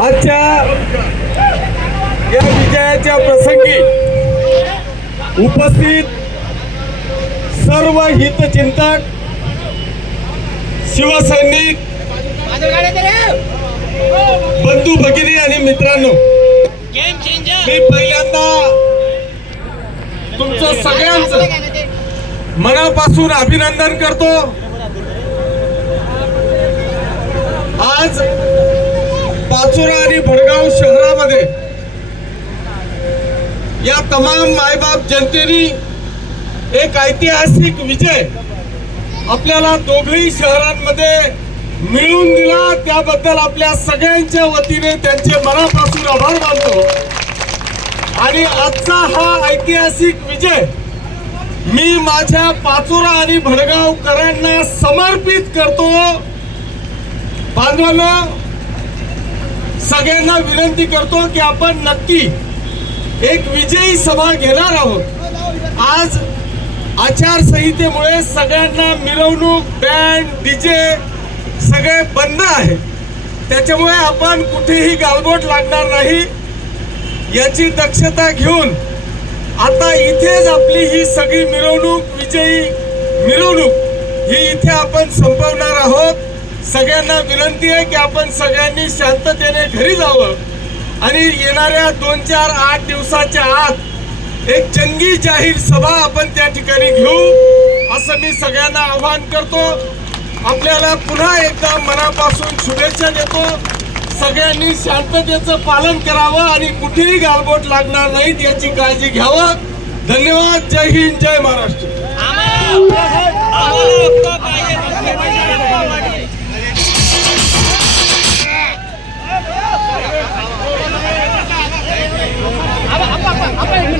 आजच्या या विजयाच्या प्रसंगी उपस्थित सर्व हितचिंतक शिवसैनिक बंधू भगिनी आणि मित्रांनो मी पहिल्यांदा तुमचं सगळ्यांच मनापासून अभिनंदन करतो. आज पाचोरा आणि भडगाव शहरामध्ये या तमाम मायबाप जनतेनी एक ऐतिहासिक विजय आपल्याला दोघही शहरांमध्ये मिळून दिला. त्याबद्दल आपल्या सगळ्यांच्या वतीने त्यांचे मनापासून आभार मानतो. आणि आजचा हा ऐतिहासिक विजय मी माझ्या पाचोरा आणि भडगावकरांना समर्पित करतो. बांधवांना सगळ्यांना विनंती करतो की आपण नक्की एक विजयी सभा घेणार आहोत. आज आचारसंहितेमुळे सगळ्यांना मिरवणूक बँड डीजे सगळे बंद आहे. त्याच्यामुळे आपण कुठेही गालबोट लागणार नाही. याची दक्षता घेऊन आता इथेच आपली ही सगळी मिरवणूक विजयी मिरवणूक ही इथे आपण संपवणार आहोत. सगळ्यांना विनंती आहे की आपण सगळ्यांनी शांततेने घरी जावं. आणि येणाऱ्या दोन चार आठ दिवसाच्या आत एक जंगी जाहीर सभा आपण त्या ठिकाणी घेऊ असं मी सगळ्यांना आवाहन करतो. आपल्याला पुन्हा एकदा मनापासून शुभेच्छा देतो. सगळ्यांनी शांततेचं पालन करावं आणि कुठेही गालबोट लागणार नाहीत याची काळजी घ्यावं. धन्यवाद. जय हिंद. जय Maharashtra. Apa apa apa apa yang